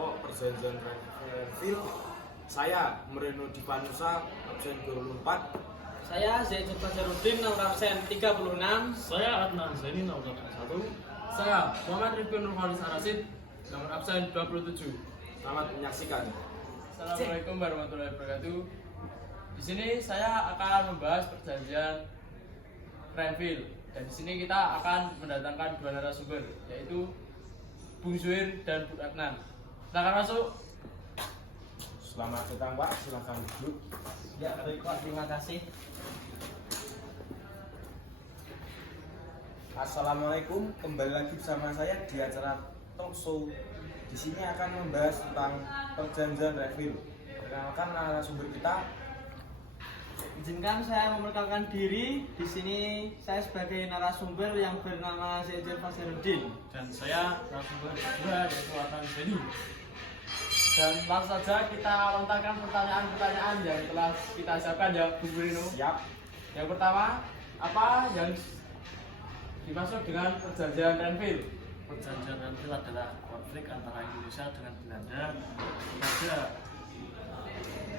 kelompok perjanjian Renville. Saya Mereno Dipanusa, absen 24. Saya Zaidul Fajarudin, nomor absen 36. Saya Adnan Zaini, nomor absen 1. Saya Muhammad Rifki Nurholis Arasid, nomor absen 27. Selamat menyaksikan. Assalamualaikum warahmatullahi wabarakatuh. Di sini saya akan membahas perjanjian Renville, dan di sini kita akan mendatangkan dua narasumber, yaitu Bung Zuir dan Bung Adnan. Silakan masuk. Selamat datang Pak, silakan duduk. Ya, baik Pak, terima kasih. Assalamualaikum, kembali lagi bersama saya di acara talk show. Di sini akan membahas tentang perjanjian Renville. Perkenalkan narasumber kita. Izinkan saya memperkenalkan diri. Di sini saya sebagai narasumber yang bernama Zaidul Fajarudin. Dan saya narasumber kedua yaitu Adnan Zaini. Dan langsung saja kita lontarkan pertanyaan-pertanyaan yang telah kita siapkan, ya Bung Rino. Siap. Yang pertama, apa yang dimaksud dengan perjanjian Renville? Perjanjian Renville adalah konflik antara Indonesia dengan Belanda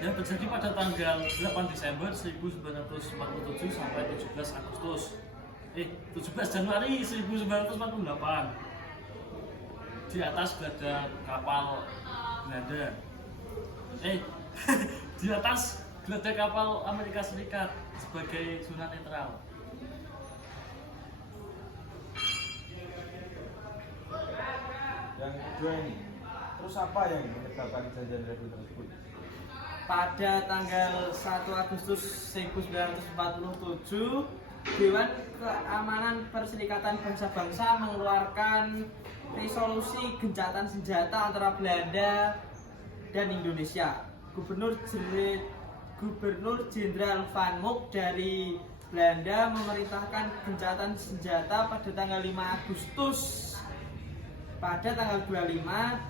yang terjadi pada tanggal 8 Desember 1947 sampai 17 Januari 1948 di atas geladak kapal Belanda. Di atas geladak kapal Amerika Serikat sebagai zona netral. Yang kedua ini, terus apa yang menyebabkan perjanjian Renville tersebut? Pada tanggal 1 Agustus 1947, Dewan Keamanan Perserikatan Bangsa-Bangsa mengeluarkan resolusi gencatan senjata antara Belanda dan Indonesia. Gubernur Jenderal Van Mook dari Belanda memerintahkan gencatan senjata pada tanggal 5 Agustus. Pada tanggal 25,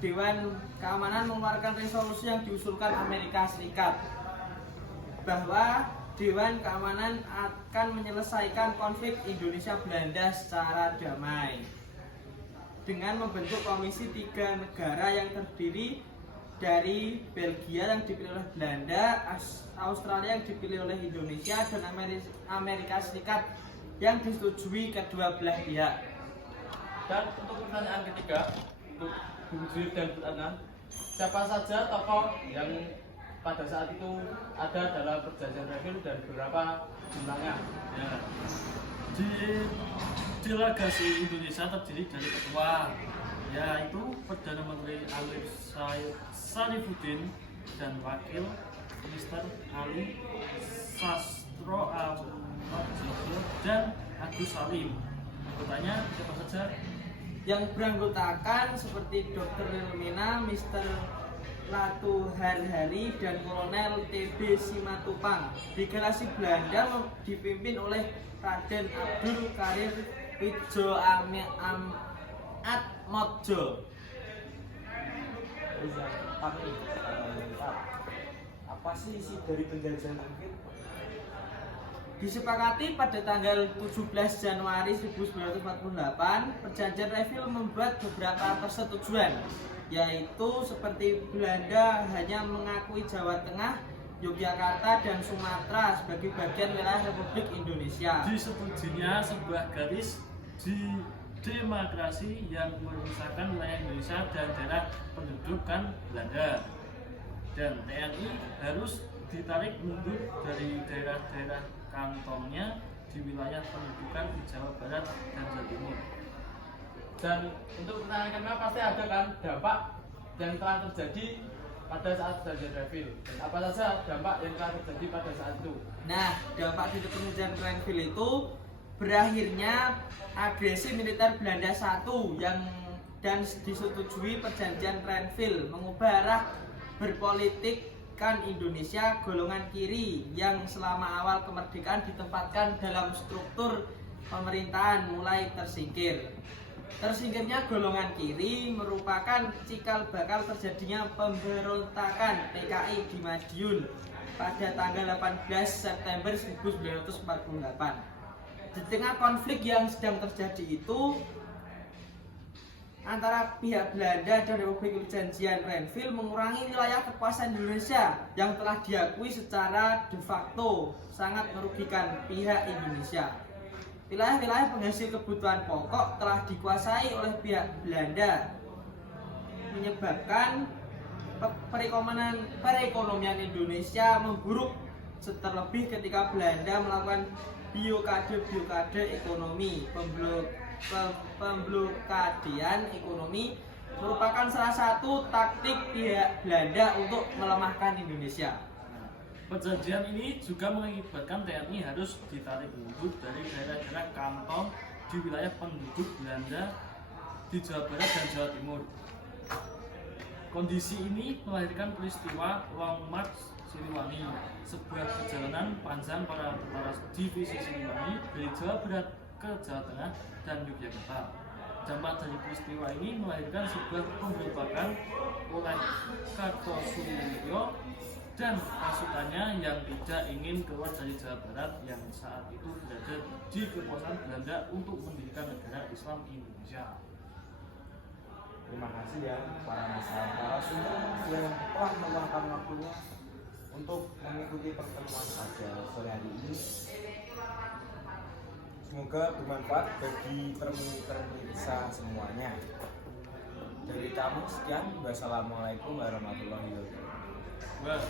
Dewan Keamanan mengeluarkan resolusi yang diusulkan Amerika Serikat bahwa Dewan Keamanan akan menyelesaikan konflik Indonesia-Belanda secara damai dengan membentuk komisi 3 negara yang terdiri dari Belgia yang dipilih oleh Belanda, Australia yang dipilih oleh Indonesia, dan Amerika Serikat yang disetujui kedua belah pihak. Dan untuk pertanyaan ketiga, Bung Zuir dan Bung Adnan, siapa saja tokoh yang pada saat itu ada dalam perjanjian Renville dan berapa jumlahnya? Ya. Di delegasi Indonesia terdiri dari ketua, yaitu Perdana Menteri Ali Sarifudin dan Wakil Minister Ali Sastro Atmojo dan Agus Salim. Anggotanya siapa saja? Yang beranggotakan seperti Dr. Wilmina, Mr. Latu Harhari, dan Kolonel TB Simatupang. Delegasi Belanda dipimpin oleh Raden Abdul Karir Widjo Atmojo. Apa sih isi dari perjanjian Renville? Disepakati pada tanggal 17 Januari 1948, perjanjian Renville membuat beberapa persetujuan, yaitu seperti Belanda hanya mengakui Jawa Tengah, Yogyakarta, dan Sumatera sebagai bagian wilayah Republik Indonesia. Disetujuinya sebuah garis di demarkasi yang memisahkan wilayah Indonesia dan daerah pendudukan Belanda, dan TNI harus ditarik mundur dari daerah-daerah kantongnya di wilayah pendudukan di Jawa Barat dan Jawa Timur. Dan untuk pertanyaan kedua, pasti ada kan dampak yang telah terjadi pada saat perjanjian Renville, dan apa saja dampak yang telah terjadi pada saat itu? Nah, dampak dari perjanjian Renville itu berakhirnya agresi militer Belanda dan disetujui perjanjian Renville mengubah arah berpolitik Indonesia golongan kiri yang selama awal kemerdekaan ditempatkan dalam struktur pemerintahan mulai tersingkir. Tersingkirnya golongan kiri merupakan cikal bakal terjadinya pemberontakan PKI di Madiun pada tanggal 18 September 1948. Di tengah konflik yang sedang terjadi itu, antara pihak Belanda dan Republik Perjanjian Renville mengurangi wilayah kekuasaan Indonesia yang telah diakui secara de facto sangat merugikan pihak Indonesia. Wilayah-wilayah penghasil kebutuhan pokok telah dikuasai oleh pihak Belanda, menyebabkan perekonomian Indonesia memburuk, terlebih ketika Belanda melakukan blokade ekonomi. Pemblokadean ekonomi merupakan salah satu taktik pihak Belanda untuk melemahkan Indonesia. Perjanjian ini juga mengakibatkan TNI harus ditarik mundur dari daerah-daerah kantong di wilayah penduduk Belanda di Jawa Barat dan Jawa Timur. Kondisi ini melahirkan peristiwa Long March Siliwangi, sebuah perjalanan panjang para tentara divisi Siliwangi dari Jawa Barat ke Jawa Tengah dan Yogyakarta. Dampak dari peristiwa ini melahirkan sebuah pemberontakan oleh Kartosuwiryo dan pasukannya yang tidak ingin keluar dari Jawa Barat yang saat itu berada di kekuasaan Belanda untuk mendirikan negara Islam Indonesia. Terima kasih ya para narasumber yang telah meluangkan waktunya untuk mengikuti pertemuan pada sore hari ini. Semoga bermanfaat bagi termini kita semuanya. Dari kami sekian, wassalamualaikum warahmatullahi wabarakatuh. Wah.